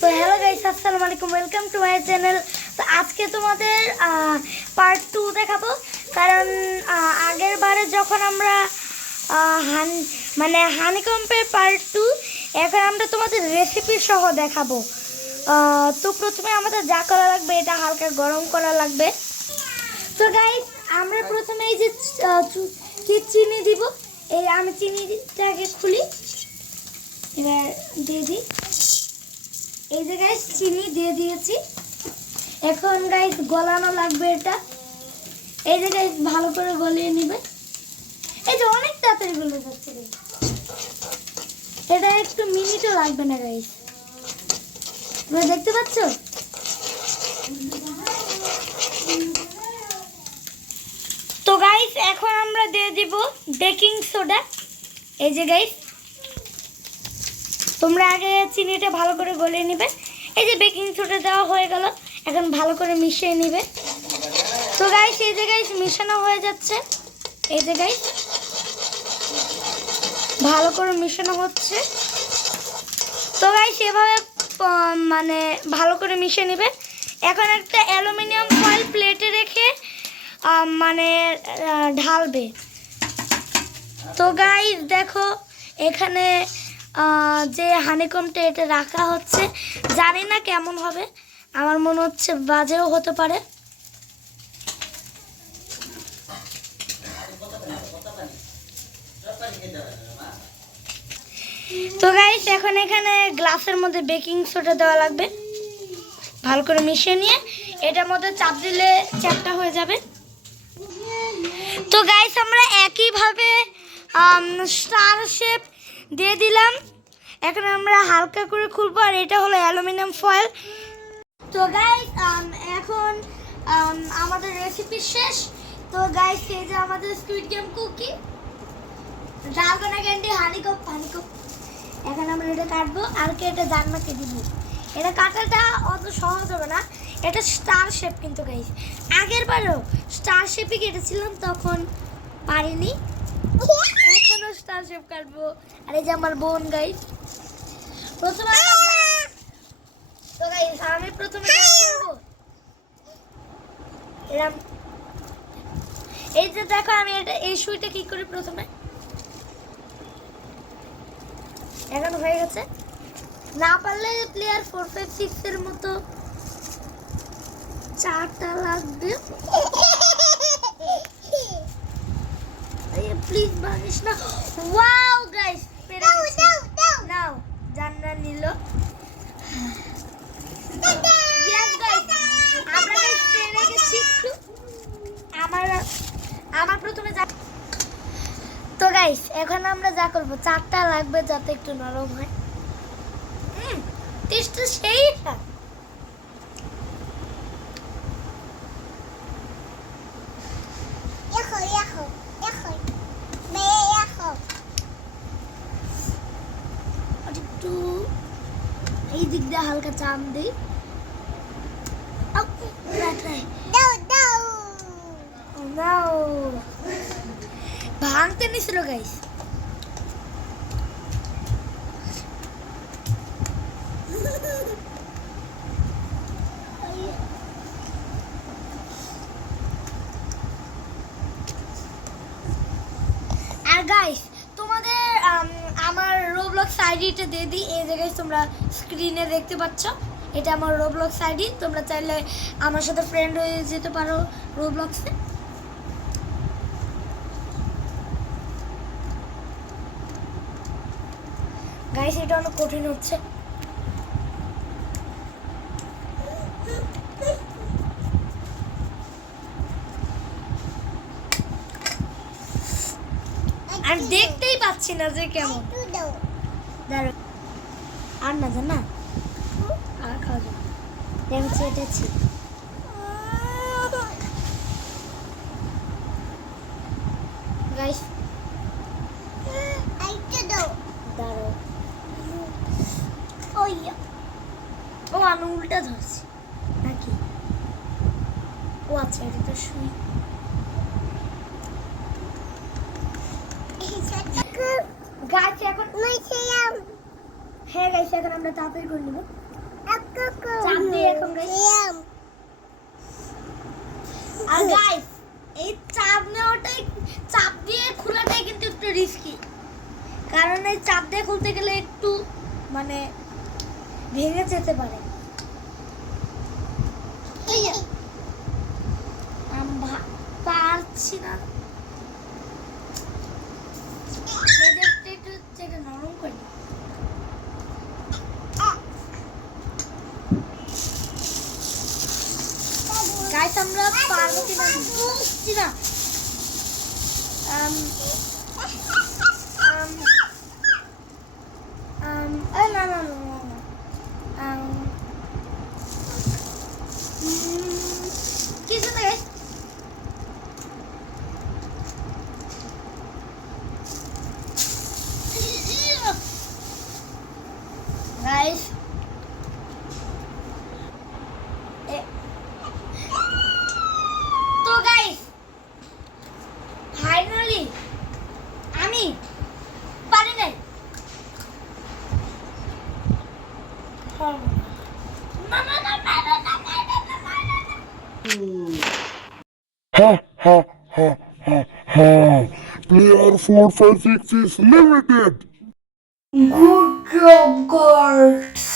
তো hello guys, আসসালামু আলাইকুম, ওয়েলকাম টু মাই চ্যানেল। তো আজকে তোমাদের পার্ট 2 দেখাবো। কারণ আগের বারে যখন আমরা হানিকম্পের পার্ট 2, এখন আমরা তোমাদের রেসিপি সহ দেখাবো। তো প্রথমে আমাদের যা করা লাগবে, এটা হালকা গরম করা লাগবে। তো গাইস, আমরা প্রথমে এই যে চিনি দিব। এই আমি চিনিটাকে খুলি, এবার দিয়ে দিই। এই যে গাইস, চিনি দিয়ে দিয়েছি। এখন গাইস গলানো লাগবে এটা। এই যে গাইস ভালো করে গলিয়ে নিবে। এই যে অনেক তাড়াতাড়ি গলে যাচ্ছে গাইস, এটা একটু মিনিটও লাগবে না গাইস। তোমরা দেখতে পাচ্ছ? তো গাইস এখন আমরা দিয়ে দিব বেকিং সোডা। এই যে গাইস, তোমরা আগে চিনিটা ভালো করে গলিয়ে নিবে। এই যে বেকিং সোডা দেওয়া হয়ে গেল, এখন ভালো করে মিশিয়ে নিবে। তো গাইস এই যে গাইস মিশানো হয়ে যাচ্ছে। এই যে গাইস ভালো করে মিশানো হচ্ছে। তো গাইস এভাবে ভালো করে মিশিয়ে নিবে। এখন একটা অ্যালুমিনিয়াম ফয়েল প্লেটে রেখে ঢালবে। তো গাইস দেখো, এখানে যে হানিকমটা এটা রাখা হচ্ছে, জানি না কেমন হবে, আমার মনে হচ্ছে বাজেও হতে পারে। তো গাইস এখন এখানে গ্লাসের মধ্যে বেকিং সোডা দেওয়া লাগবে। ভালো করে মিশিয়ে নিয়ে এটার মধ্যে চাপ দিলে চ্যাপটা হয়ে যাবে। তো গাইস আমরা একইভাবে স্টার শেপ দিয়ে দিলাম। এখন আমরা হালকা করে খুলবো, আর এটা হলো অ্যালুমিনিয়াম ফয়েল। তো গাইস এখন আমাদের রেসিপি শেষ। তো গাইস এই যে আমাদের squid game cookie, dragon candy, honeycomb. এখন আমরা এটা কাটবো, আর এটা জান্নাকে দিব। এটা কাটাটা অত সহজ হবে না, এটা স্টার শেপ। কিন্তু গাইস আগের বারেও স্টার শেপই কেটেছিলাম, তখন পারিনি। এখনো স্টার শেপ কাটবো। আর এই যে আমার বোন গাইস, প্রথমে তো গাইস আমি প্রথমে এরকম। এই যে দেখো, আমি এটা এই সুইটা কি করি প্রথমে। এখন হয়ে গেছে। না পারলে প্লেয়ার 4, 5, 6 এর মতো 4টা লাগবে। প্লিজ ভাগিস না। ওয়াও গাইস, পেরে গেছি। নাও জান্নাত নিল। ইয়েস গাইস, আমরা গাইস পেরে গেছি। আমার প্রথমে তো গাইস এখন আমরা যা করবো, 4টা লাগবে যাতে একটু নরম হয়। টেস্টটা সেই। একটু এই দিক দিয়ে হালকা চাপ দিই। ভাঙতে নিছিল গাইস। আর গাইস তোমাদের আমার রোবলক্স আইডিটা দিয়ে দিই। এই জায়গায় তোমরা স্ক্রিনে দেখতে পাচ্ছ, এটা আমার রোবলক্স আইডি। তোমরা চাইলে আমার সাথে ফ্রেন্ড হয়ে যেতে পারো রোবলক্সে। গাইস এটা অনেক কঠিন হচ্ছে। আর দেখতেই পাচ্ছি না যে কেমন। আর না জানা আর খাওয়া যাবে। আমি চেটেছি। গাইস দাঁড়াও। ও আমি উল্টা ধরছি নাকি? ও আচ্ছা, এটা তো শুই। গাছ এখন হ্যাঁ গাইস, এখন আমরা তাড়াতাড়ি করে নেব। গাইস। আর গাইস এই চাপ নেওয়াটাই, চাপ দিয়ে খোলাটাই কিন্তু একটু রিস্কি, কারণ এই চাপ দিয়ে খুলতে গেলে একটু মানে ভেঙে যেতে পারে। আমি পারছি না, একটু নরম করি। গাইস আমরা পারবো কিনা বুঝছি না। না না না না কিছু না গাইস। গাইস তো গাইস ফাইনালি আমি পারি নাই। না না না না না না Ha ha ha ha ha. Player 456 is limited. Good job, girls.